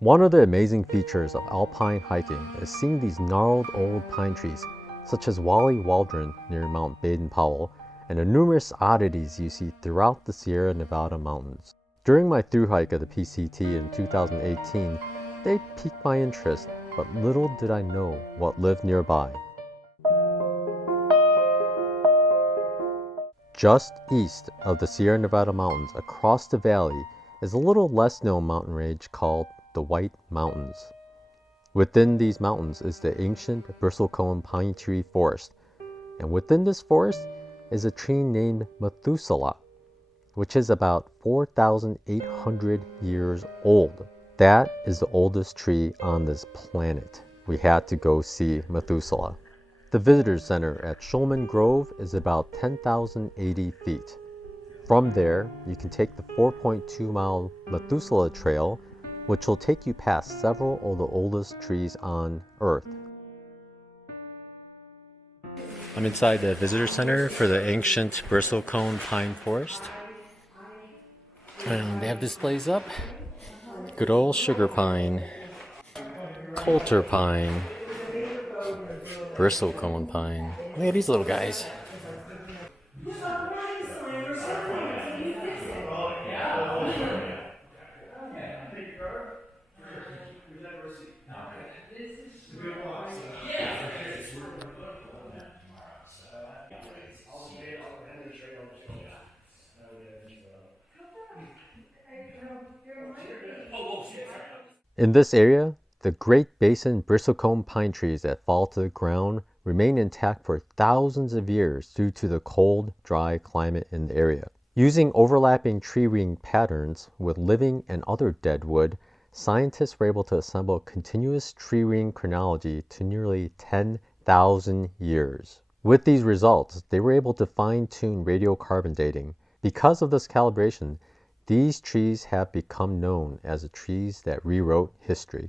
One of the amazing features of alpine hiking is seeing these gnarled old pine trees, such as Wally Waldron near Mount Baden-Powell, and the numerous oddities you see throughout the Sierra Nevada mountains. During my thru hike of the PCT in 2018, they piqued my interest, but little did I know what lived nearby. Just east of the Sierra Nevada mountains across the valley is a little less known mountain range called the White Mountains. Within these mountains is the ancient bristlecone pine tree forest, and within this forest is a tree named Methuselah, which is about 4,800 years old. That is the oldest tree on this planet. We had to go see Methuselah. The Visitor Center at Shulman Grove is about 10,080 feet. From there, you can take the 4.2-mile Methuselah Trail, which will take you past several of the oldest trees on Earth. I'm inside the Visitor Center for the ancient bristlecone pine forest. And they have displays up. Good old sugar pine, coulter pine, bristlecone pine. Look at these little guys. In this area, the Great Basin Bristlecone pine trees that fall to the ground remain intact for thousands of years due to the cold, dry climate in the area. Using overlapping tree ring patterns with living and other dead wood, scientists were able to assemble continuous tree ring chronology to nearly 10,000 years. With these results, they were able to fine-tune radiocarbon dating. Because of this calibration, these trees have become known as the trees that rewrote history.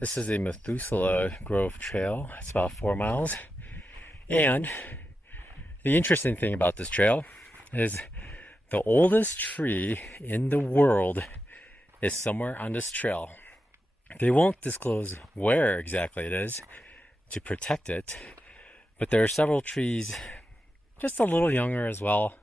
This is a Methuselah Grove Trail. It's about 4 miles. And the interesting thing about this trail is the oldest tree in the world is somewhere on this trail. They won't disclose where exactly it is to protect it, but there are several trees just a little younger as well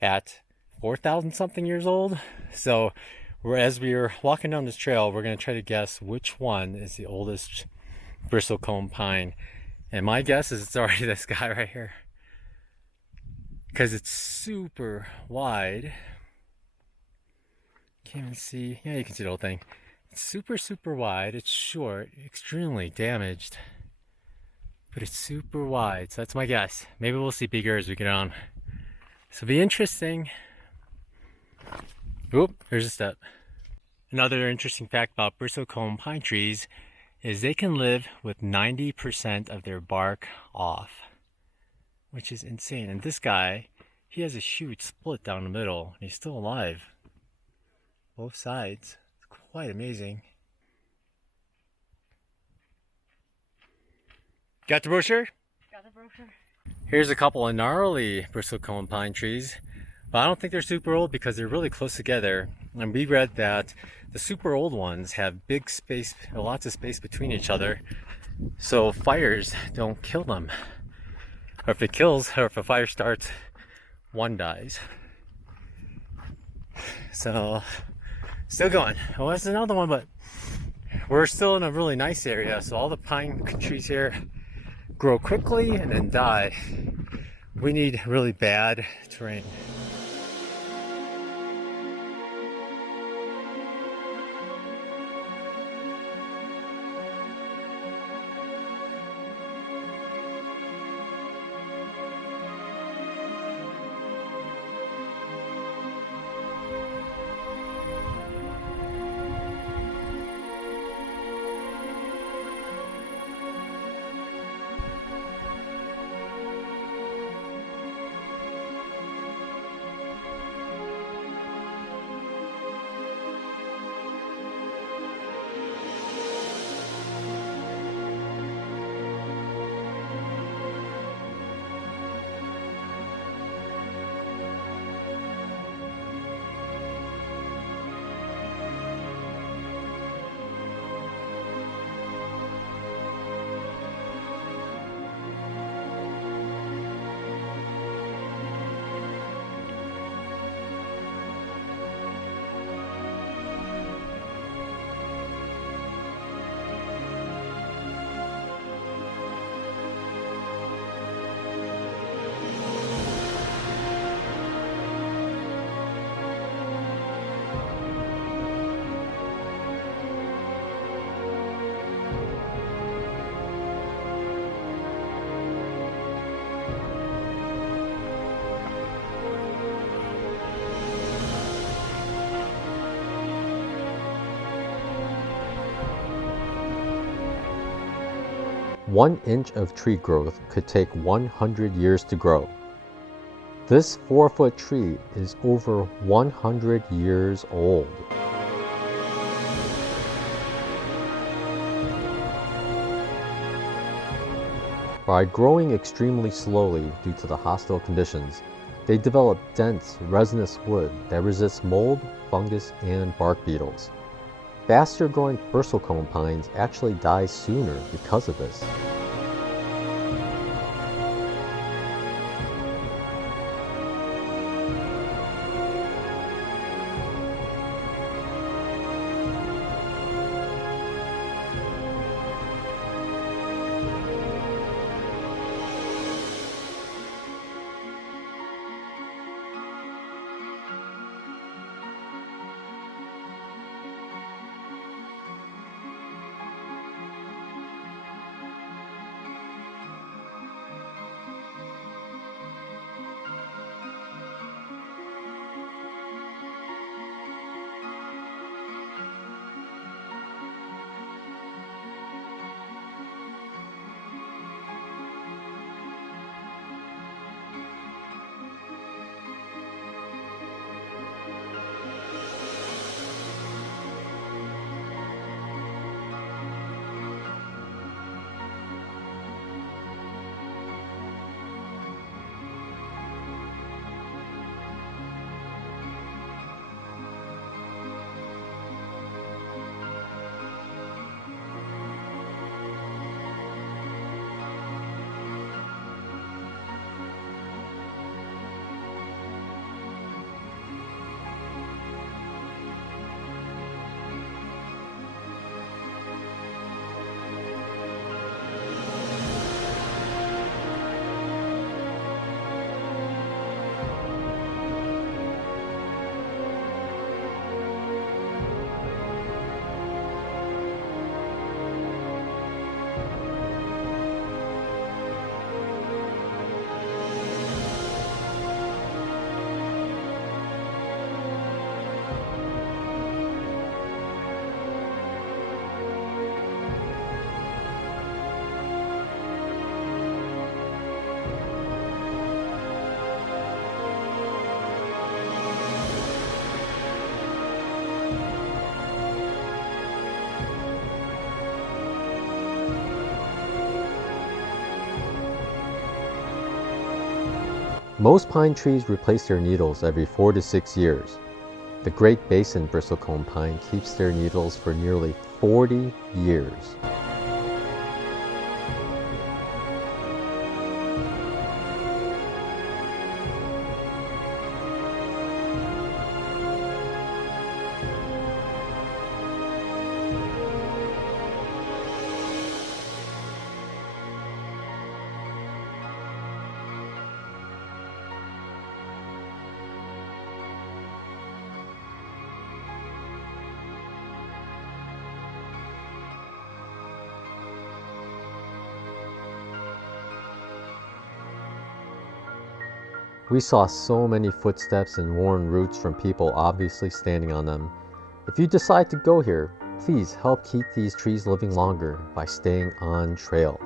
at 4,000 something years old. So as we're walking down this trail, we're going to try to guess which one is the oldest bristlecone pine. And my guess is it's already this guy right here, because it's super wide. Can't even see. Yeah, you can see the whole thing. It's super wide. It's short, extremely damaged, but it's super wide. So that's my guess. Maybe we'll see bigger as we get on. So it'll be interesting. Oop, there's a step. Another interesting fact about bristlecone pine trees is they can live with 90% of their bark off, which is insane. And this guy, he has a huge split down the middle, and he's still alive. Both sides. It's quite amazing. Got the brochure? Got the brochure. Here's a couple of gnarly bristlecone pine trees, but I don't think they're super old because they're really close together. And we read that the super old ones have big space, lots of space between each other, so fires don't kill them. Or if it kills, or if a fire starts, one dies. So, still going. Well, that's another one, but we're still in a really nice area, so all the pine trees here grow quickly and then die. We need really bad terrain. 1 inch of tree growth could take 100 years to grow. This 4-foot tree is over 100 years old. By growing extremely slowly due to the hostile conditions, they develop dense, resinous wood that resists mold, fungus, and bark beetles. Faster growing bristlecone pines actually die sooner because of this. Most pine trees replace their needles every 4 to 6 years. The Great Basin Bristlecone pine keeps their needles for nearly 40 years. We saw so many footsteps and worn roots from people obviously standing on them. If you decide to go here, please help keep these trees living longer by staying on trail.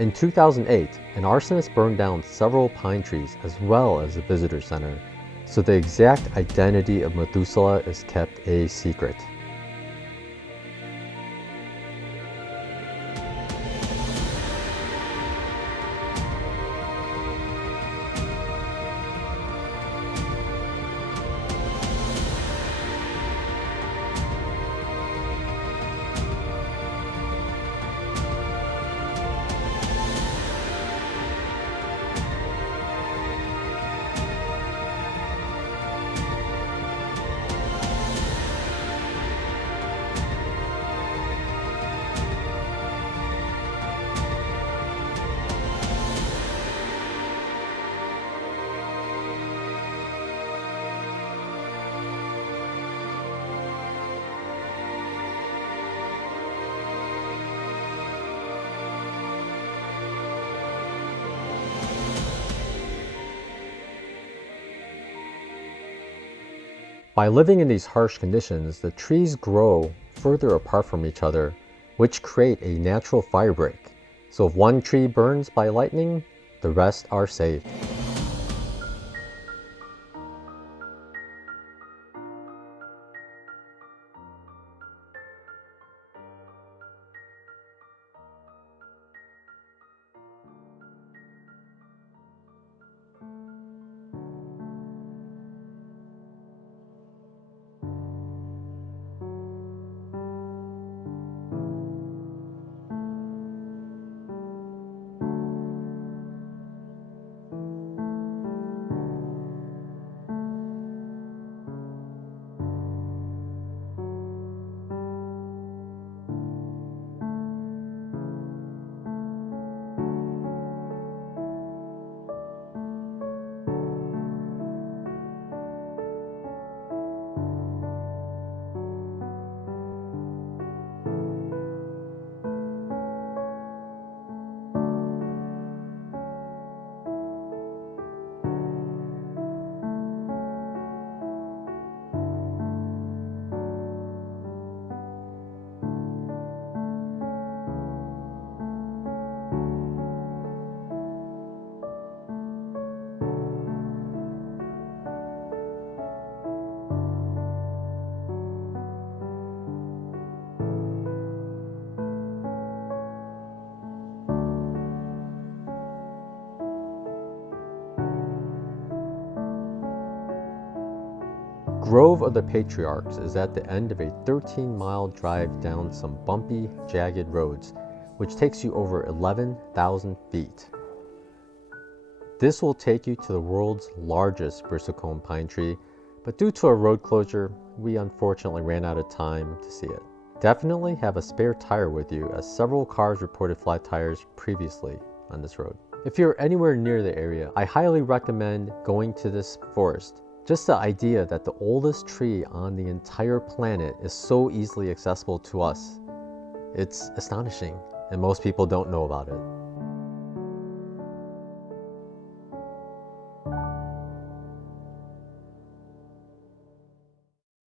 In 2008, an arsonist burned down several pine trees as well as the visitor center, so the exact identity of Methuselah is kept a secret. By living in these harsh conditions, the trees grow further apart from each other, which create a natural fire break. So if one tree burns by lightning, the rest are saved. Grove of the Patriarchs is at the end of a 13-mile drive down some bumpy, jagged roads, which takes you over 11,000 feet. This will take you to the world's largest bristlecone pine tree, but due to a road closure, we unfortunately ran out of time to see it. Definitely have a spare tire with you, as several cars reported flat tires previously on this road. If you're anywhere near the area, I highly recommend going to this forest. Just the idea that the oldest tree on the entire planet is so easily accessible to us, it's astonishing, and most people don't know about it.